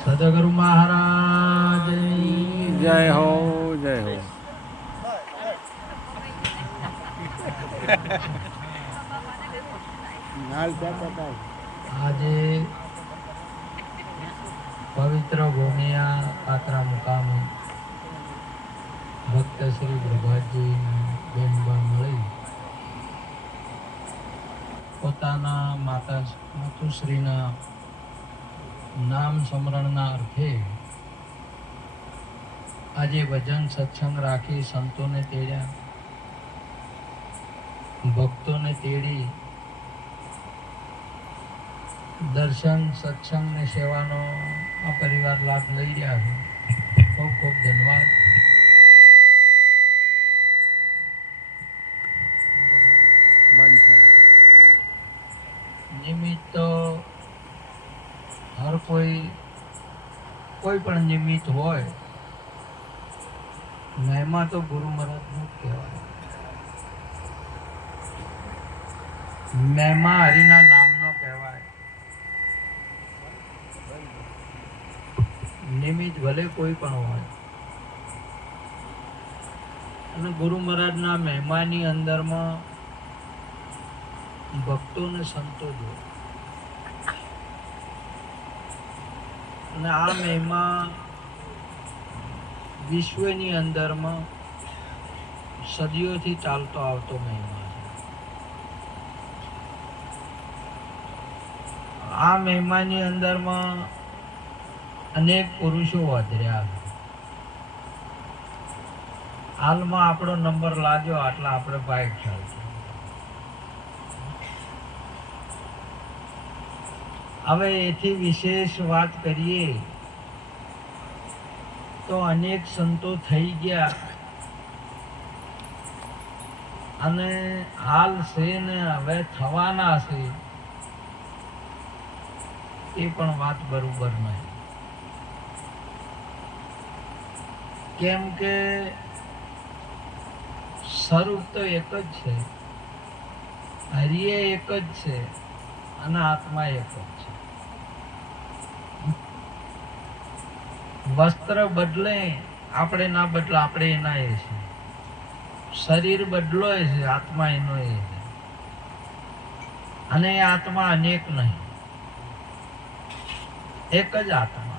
સદગુરુ મહારાજ જય હો, જય હો. આજે પવિત્ર ભૂમિયા કાતરા મુકામે ભક્ત શ્રી પ્રભાતજી બેનબા મળી પોતાના માતુશ્રીના નામ સ્મરણના અર્થે આજે ભજન સત્સંગ રાખી સંતોને તેડ્યા, ભક્તોને તેડી દર્શન સત્સંગ ને સેવાનો આ પરિવાર લાભ લઈ રહ્યા છે. ખૂબ ખૂબ ધન્યવાદ. નિમિત્ત તો હર કોઈ પણ નિમિત્ત હોય, મહિમા તો ગુરુ મહારાજનું જ કહેવાય. મહિમા હરિના નામનો કહેવાય. નિમિત્ત ભલે કોઈ પણ હોય, અને ગુરુ મહારાજના મહિમાની અંદરમાં ભક્તો ને સંતો જો, અને આ મહિમા વિશ્વની અંદરમાં સદીઓથી ચાલતો આવતો મહિમા છે. આ મહિમાની અંદરમાં અનેક પુરુષો વધર્યા છે. હાલમાં આપણો નંબર લાગ્યો આટલા આપણે બાઇક ચાલશે. હવે એથી વિશેષ વાત કરીએ તો અનેક સંતો થઈ ગયા, અને હાલ છે ને હવે થવાના છે એ પણ વાત બરોબર નહીં. કેમ કે સ્વરૂપ તો એક જ છે, હરિએ એક જ છે, અને આત્મા એક જ છે. વસ્ત્ર બદલે આપણે ના બદલે આપણે એના એ છે, શરીર બદલો છે, આત્મા એનો એ છે, અને એ આત્મા અનેક નહીં, એક જ આત્મા.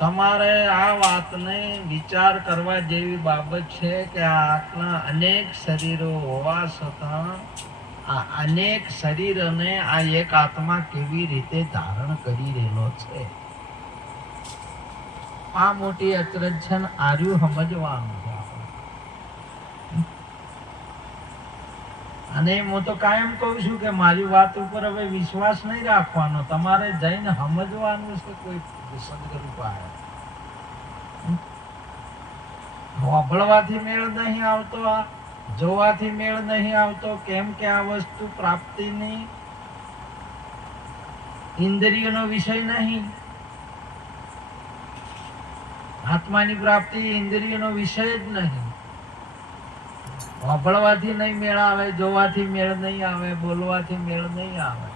તમારે આ વાતને વિચાર કરવા જેવી બાબત છે કે આટલા અનેક શરીરો હોવા છતાં આ અનેક શરીરને આ એક આત્મા કેવી રીતે ધારણ કરી રહેલો છે. આ મોટી અચરજ છે ને આર્યું સમજવાનું છે આપણે. અને હું તો કાયમ કહું છું કે મારી વાત ઉપર હવે વિશ્વાસ નહીં રાખવાનો, તમારે જઈને સમજવાનું છે. કોઈ સદગુરુ પાસે સાંભળવાથી મેળ નહીં આવતો, આ જોવાથી મેળ નહીં આવતો. કેમ કે આ વસ્તુ પ્રાપ્તિની ઇન્દ્રિયનો વિષય નહીં. આત્માની પ્રાપ્તિ ઇન્દ્રિયનો વિષય જ નહીં. સાંભળવાથી નહીં મેળ આવે, જોવાથી મેળ નહીં આવે, બોલવાથી મેળ નહીં આવે.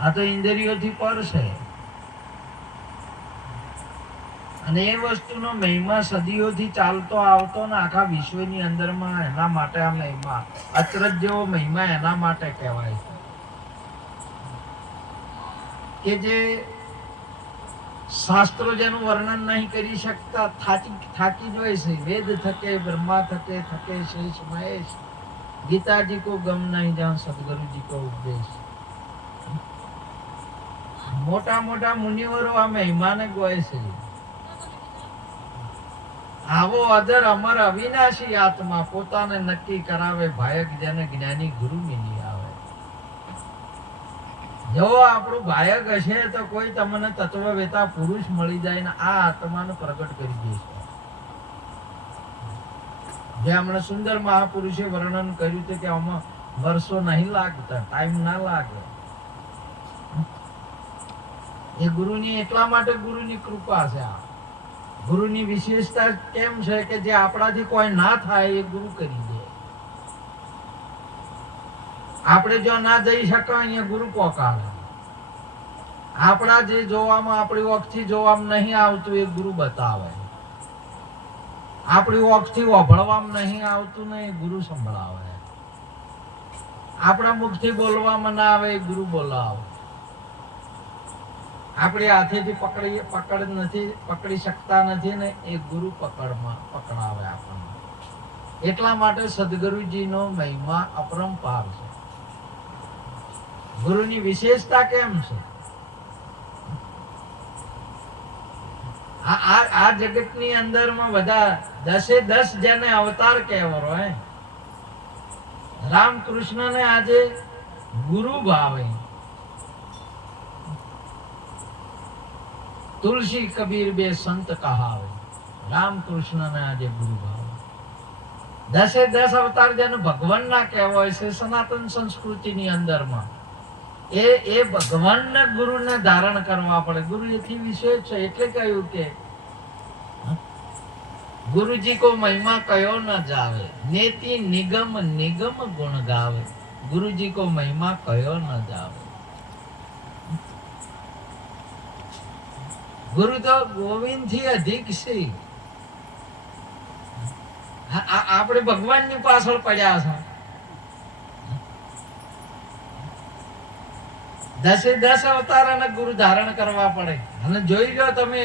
આ તો ઇન્દ્રિયોથી પર છે. અને એ વસ્તુનો મહિમા સદીઓથી ચાલતો આવતો ને આખા વિશ્વની અંદરમાં, એના માટે આ મહિમા અચરજ જેવો મહિમા એના માટે કહેવાય છે કે જે શાસ્ત્રો જેનું વર્ણન નહીં કરી શકતા, થાકી જોય છે. વેદ થકે, બ્રહ્મા થકે, થકે શેષ મહેશ, ગીતાજી કો ગમ નહીં જાન સદગુરુજી કો ઉપદેશ. મોટા મોટા મુનિવરો આ મહિમાને ગોય છે. આવો અધર અમર અવિનાશી આત્મા પોતાને નક્કી કરાવે, ભાયક જેને જ્ઞાની ગુરુ મિલી આવે. જો આપણું ભાયક હશે તો કોઈ તમને તત્વવેતા પુરુષ મળી જાય ને આ આત્માને પ્રગટ કરી દેશે. જે હમણાં સુંદર મહાપુરુષે વર્ણન કર્યું હતું કે આમાં વર્ષો નહીં લાગતા, ટાઈમ ના લાગે. એ ગુરુની એટલા માટે ગુરુની કૃપા છે. આ ગુરુની વિશેષતા કેમ છે કે જે આપણાથી કોઈ ના થાય એ ગુરુ કરી દે. આપણે જો ના જઈ શકાય અહીંયા ગુરુ પોકાડે. આપણા જે જોવામાં આપણી ઓખથી જોવામાં નહીં આવતું એ ગુરુ બતાવે. આપણી ઓખથી ઓભળવામાં નહીં આવતું ને એ ગુરુ સંભળાવે. આપણા મુખથી બોલવામાં ના આવે એ ગુરુ બોલાવે. આપણે હાથેથી પકડી શકતા નથી ને એ ગુરુ પકડાવે આપણને. એટલા માટે સદગુરુજીનો મહિમા અપરંપાર છે. ગુરુની વિશેષતા કેમ છે? આ જગતની અંદરમાં બધા 10 જેને અવતાર કહેવાય હોય, રામકૃષ્ણને આજે ગુરુ ભાવે, તુલસી કબીર બે સંત કહાવે, રામકૃષ્ણને આજે ગુરુ ભાવે. 10 અવતાર જેને ભગવાન ના કહેવાય છે સનાતન સંસ્કૃતિની અંદરમાં, એ ભગવાનને ગુરુને ધારણ કરવા પડે. ગુરુ એથી વિશેષ છે. એટલે કહ્યું કે ગુરુજી કો મહિમા કયો ન જાવે, નેતિ નિગમ નિગમ ગુણ ગાવે. ગુરુજી કો મહિમા કયો ન જાવે. ગુરુ તો ગોવિંદ થી અધિક છે. આપણે ભગવાનની પાછળ પડ્યા છે. 10 અવતાર અને ગુરુ ધારણ કરવા પડે. અને જોઈ લો તમે,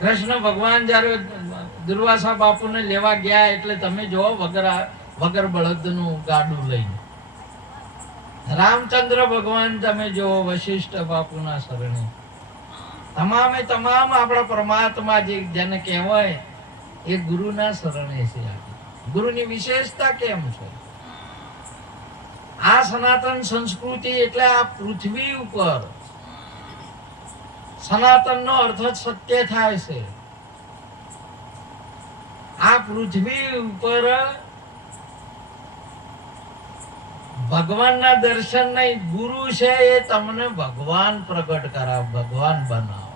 કૃષ્ણ ભગવાન જયારે દુર્વાસા બાપુને લેવા ગયા એટલે તમે જો વગર બળદનું ગાડું લઈને. રામચંદ્ર ભગવાન તમે જો વશિષ્ઠ બાપુના શરણે. તમામે તમામ આપણા પરમાત્મા જેને કહેવાય એ ગુરુના શરણે છે. ગુરુની વિશેષતા કેમ છે? આ સનાતન સંસ્કૃતિ એટલે આ પૃથ્વી ઉપર સનાતન નો અર્થ જ સત્ય થાય છે. આ પૃથ્વી ઉપર ભગવાનના દર્શન નહીં, ગુરુ છે એ તમને ભગવાન પ્રગટ કરાવ, ભગવાન બનાવ.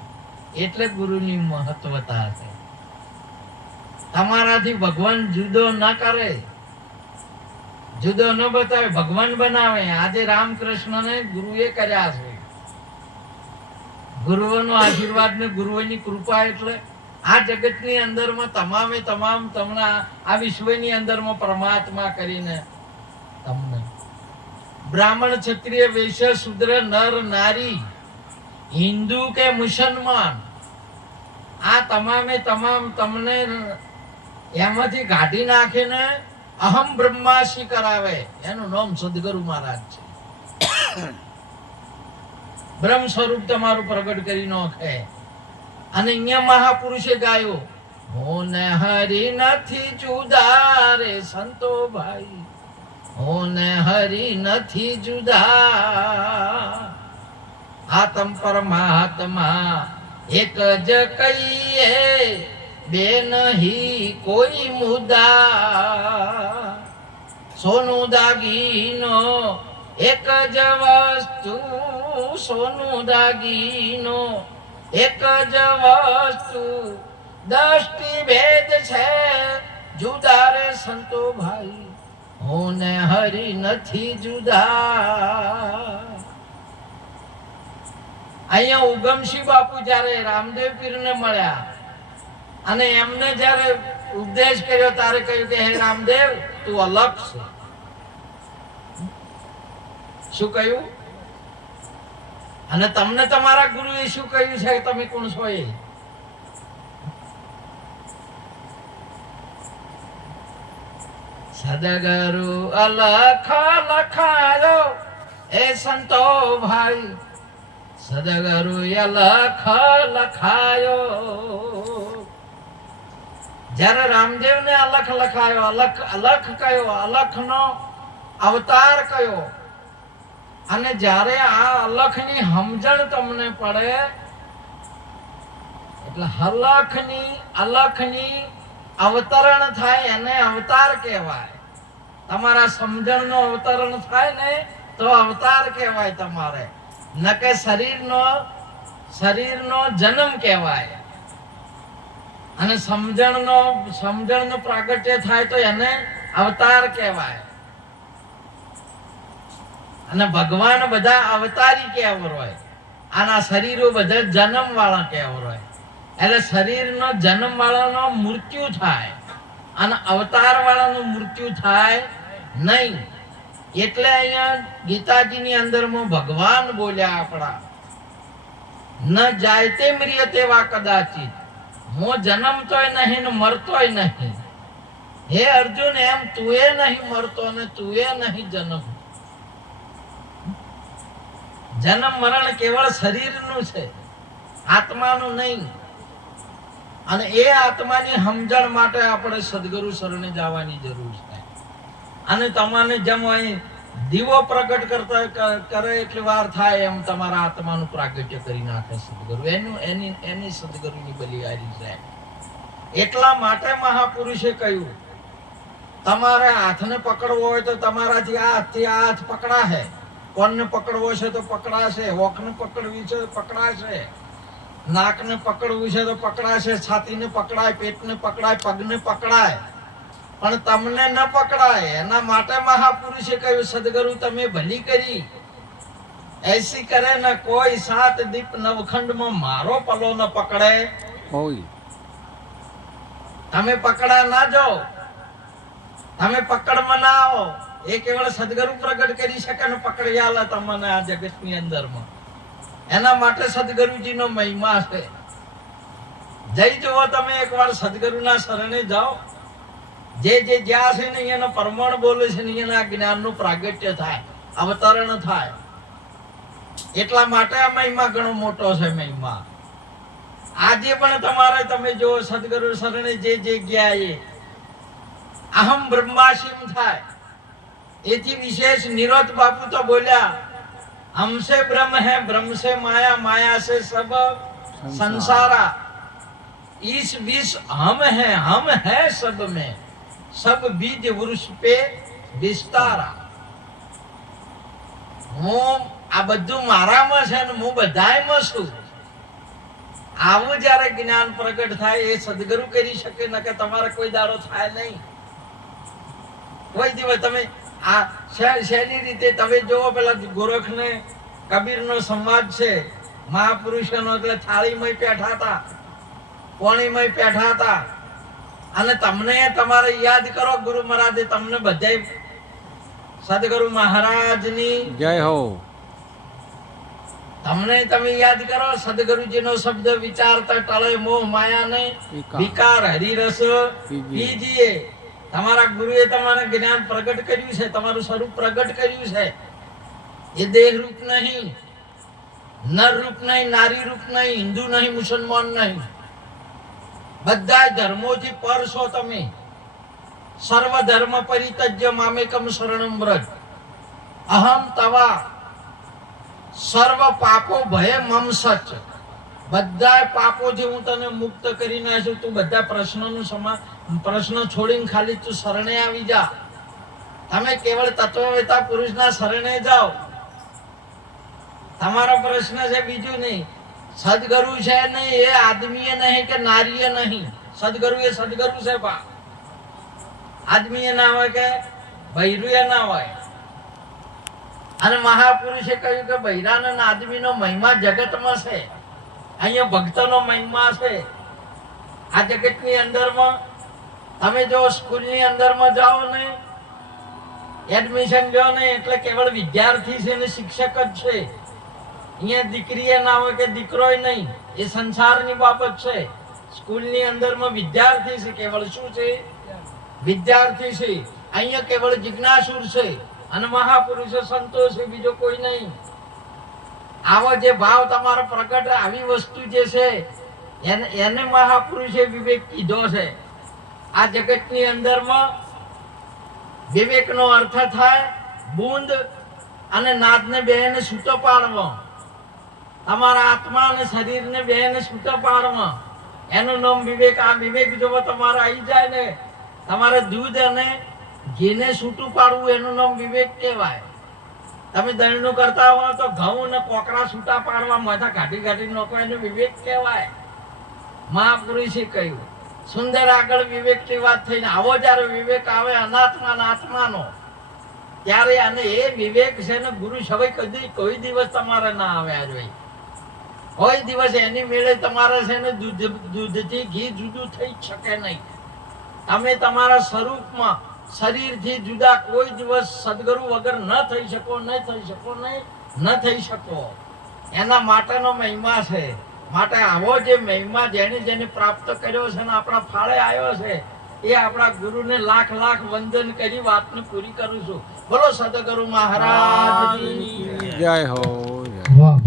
એટલે ગુરુની મહત્વતા છે. તમારાથી ભગવાન જુદો ન કરે, જુદો ન બતાવે, ભગવાન બનાવે. આજે રામકૃષ્ણને ગુરુએ કર્યા છે. ગુરુઓનો આશીર્વાદ ને ગુરુઓની કૃપા. એટલે આ જગતની અંદરમાં તમામે તમામ તમને આ વિશ્વની અંદરમાં પરમાત્મા કરીને તમને બ્રાહ્મણ, ક્ષત્રિય, વૈશ્ય, શૂદ્ર, નર, નારી, હિન્દુ કે મુસલમાન, આ તમામે તમામ તમને એમાંથી કાઢી નાખીને અહમ બ્રહ્માસી કરાવે. એનું નામ સદગુરુ મહારાજ છે. બ્રહ્મ સ્વરૂપ તમારું પ્રગટ કરી નાખે. અને અહીંયા મહાપુરુષે ગાયો, હું હરી નથી જુદા રે સંતો ભાઈ, હું હરી નથી જુદા, આત્મ પરમાત્મા એક જ કહીએ, બે નહીં કોઈ મુદ્દા, સોનું દાગીનો એક જ વસ્તુ, સોનું દાગીનો એક જ વસ્તુ, દ્રષ્ટિ ભેદ છે જુદા રે સંતો ભાઈ, હું હરી નથી જુદા. અહીંયા ઉગમસિંહ બાપુ જયારે રામદેવ પીરને મળ્યા અને એમને જયારે ઉપદેશ કર્યો ત્યારે કહ્યું કે હે રામદેવ, તું અલગ છે. શું કહ્યું? અને તમને તમારા ગુરુએ શું કહ્યું છે? તમે કોણ છો? એ સદગુરુ અલખ લખાયો એ સંતો ભાઈ, સદગુરુ અલખ લખાયો. જ્યારે રામદેવ ને અલખ લખાયો, અલખ કયો? અલખ નો અવતાર કયો? અને જ્યારે આ અલખ ની સમજણ તમને પડે એટલે અલખ ની અવતરણ થાય, એને અવતાર કહેવાય. તમારા સમજણ નો અવતરણ થાય ને તો અવતાર કહેવાય તમારે, ન કે શરીરનો જન્મ કહેવાય. અને સમજણનો પ્રાગટ્ય થાય તો એને અવતાર કહેવાય. અને ભગવાન બધા અવતારી કહેવાય હોય. આના શરીરો બધા જન્મ વાળા કહેવાય હોય. એટલે શરીરનો જન્મ વાળાનો મૃત્યુ થાય અને અવતાર વાળાનું મૃત્યુ થાય નહીં. એટલે અહીંયા ગીતાજીની અંદરમાં ભગવાન બોલ્યા આપણા, ન જાયતે મ્રિયતે વા કદાચિત, હું જન્મતોય નહીં ને મરતોય નહીં. હે અર્જુન, એમ તુએ નહીં મરતો ને તુએ નહીં જન્મ. જન્મ મરણ કેવળ શરીરનું છે, આત્માનું નહીં. અને એ આત્માની સમજણ માટે આપણે સદગુરુ શરણે જવાની જરૂર છે. અને તમને જેમ અહીં દીવો પ્રગટ કરતા કરે એટલી વાર થાય એમ તમારા આત્માનું પ્રાગટ્ય કરી નાખે સદગુરુ. એની સદગુરુની બલિહારી છે. એટલા માટે મહાપુરુષે કહ્યું, તમારે હાથને પકડવો હોય તો તમારાથી આ હાથથી આ હાથ પકડાશે, કોણને પકડવો છે તો પકડાશે, ઓખને પકડવી છે તો પકડાશે, નાકને પકડવું છે તો પકડાશે, છાતીને પકડાય, પેટને પકડાય, પગને પકડાય, પણ તમને ન પકડાય. એના માટે મહાપુરુષે કહ્યું, સદગુરુ તમે ભલી કરી, એસી કરે ન કોઈ, સાત દીપ નવખંડમાં મારો પલો ન પકડે. હોય તમે પકડા ના જાઓ, તમે પકડમાં ના આવો. એ કેવળ સદગુરુ પ્રગટ કરી શકે ને પકડી આલે તમને આ જગતની અંદરમાં. એના માટે સદગુરુજીનો મહિમા છે. જઈ જુઓ તમે એકવાર સદગુરુના શરણે જાઓ. જે જ્યાં છે ને એનો પરમાણ બોલે છે ને એના જ્ઞાનનું પ્રાગટ્ય થાય, અવતરણ થાય. એટલા માટે આ મહિમા ઘણો મોટો છે. મહિમા આજે પણ તમારે તમે જો સદગુરુ શરણે જે જગ્યાએ અહમ બ્રહ્માસ્મિ થાય, એથી વિશેષ નિરોધ બાપુ તો બોલ્યા, हमसे ब्रह्म है, ब्रह्म से माया, माया से सब संसारा, इस विष हम है सब में, सब बीज वृक्ष पे विस्तारा. હું આ બધું મારામાં છે ને હું બધાયમાં છું. આવું જ્યારે જ્ઞાન પ્રગટ થાય એ સદગુરુ કરી શકે, ન કે તમારે કોઈ દાડો થાય નહીં. કોઈ દિવસ તમે આ શેની રીતે તમે જોવો, પેલા ગોરખને કબીરનો સંવાદ છે મહાપુરુષોનો, એટલે થાળીમાં બેઠા હતા, કોણીમાં બેઠા હતા. અને તમને તમારે યાદ કરો, ગુરુ મહારાજે તમને બધાય સદગુરુ મહારાજની જય હો. તમને તમે યાદ કરો, સદગુરુજીનો શબ્દ વિચારતા ટળે મોહ માયા ને વિકાર, હરિરસ પીજીએ. તમારા ગુરુએ તમારે જ્ઞાન પ્રગટ કર્યું છે, તમારું સ્વરૂપ પ્રગટ કર્યું છે. એ દેહ રૂપ નહીં, નર રૂપ નહીં, નારી રૂપ નહીં, હિન્દુ નહીં, મુસલમાન નહીં, બધા ધર્મોથી પર છો તમે. સર્વ ધર્મ પરિત્યજ્ય મામેકમ શરણમ વ્રજ, અહમ તવા સર્વ પાપો ભય મમ સચ. બધા પાપોથી હું તને મુક્ત કરી નાખું. તું બધા પ્રશ્ન છોડીને ખાલી તું શરણે આવી જા. તમે કેવળ તત્વવેતા પુરુષના શરણે જાઓ. તમારો પ્રશ્ન છે બીજું નહીં. સદગુરુ છે નહીં, એ આદમીએ નહીં કે નારીએ નહીં. સદગુરુ એ સદગુરુ છે. આદમીએ ના હોય કે બૈરુએ ના હોય. અને મહાપુરુષે કહ્યું કે બૈરાનો અને આદમીનો મહિમા જગતમાં છે, અહીંયા ભક્તનો મહિમા છે. આ જગતની અંદરમાં તમે જો સ્કૂલની અંદરમાં જાઓ ને, એડમિશન લો ને, એટલે કેવળ વિદ્યાર્થી છે ને શિક્ષક જ છે. અહીંયા દીકરીએ ના હોય કે દીકરોય નહીં. એ સંસારની બાબત છે. સ્કૂલની અંદરમાં વિદ્યાર્થી છે, કેવળ શું છે? વિદ્યાર્થી છે. અહીંયા કેવળ જિજ્ઞાસુર છે. અને મહાપુરુષો સંતોષ છે, બીજો કોઈ નહીં. આવો જે ભાવ તમારો પ્રગટ, આવી વસ્તુ જે છે એને મહાપુરુષે વિવેક કીધો છે. આ જગતની અંદરમાં વિવેકનો અર્થ થાય બુંદ અને નાદને બેને છૂટો પાડવો. તમારા આત્મા અને શરીરને બેને છૂટો પાડવો, એનું નામ વિવેક. આ વિવેક જો તમારે આવી જાય ને, તમારે દૂધ અને ઘીને છૂટું પાડવું, એનું નામ વિવેક કહેવાય. તમે દળનું કરતા હો તો ઘઉં ને કોકરા છૂટા પાડવા, માથા કાઢી કાઢી નાખો, એનું વિવેક કહેવાય. મહાપુરુષે કહ્યું સુંદર આગળ વિવેકની વાત થઈને આવો જ્યારે વિવેક આવે અનાત્માના આત્માનો, ત્યારે અને એ વિવેક છે ને ગુરુ સવાય કદી કોઈ દિવસ તમારે ના આવે આ જોઈ. કોઈ દિવસ એની મેળે તમારે છે ને દૂધથી ઘી જુદું થઈ શકે નહીં. તમે તમારા સ્વરૂપમાં શરીરથી જુદા કોઈ દિવસ સદગુરુ વગર ન થઈ શકો, ન થઈ શકો. એના માટેનો મહિમા છે. માટે આવો જે મહિમા જેને પ્રાપ્ત કર્યો છે ને આપણા ફાળે આવ્યો છે, એ આપણા ગુરુને લાખ લાખ વંદન કરી વાતને પૂરી કરું છું. બોલો સદગુરુ મહારાજ જય હો જય. વાહ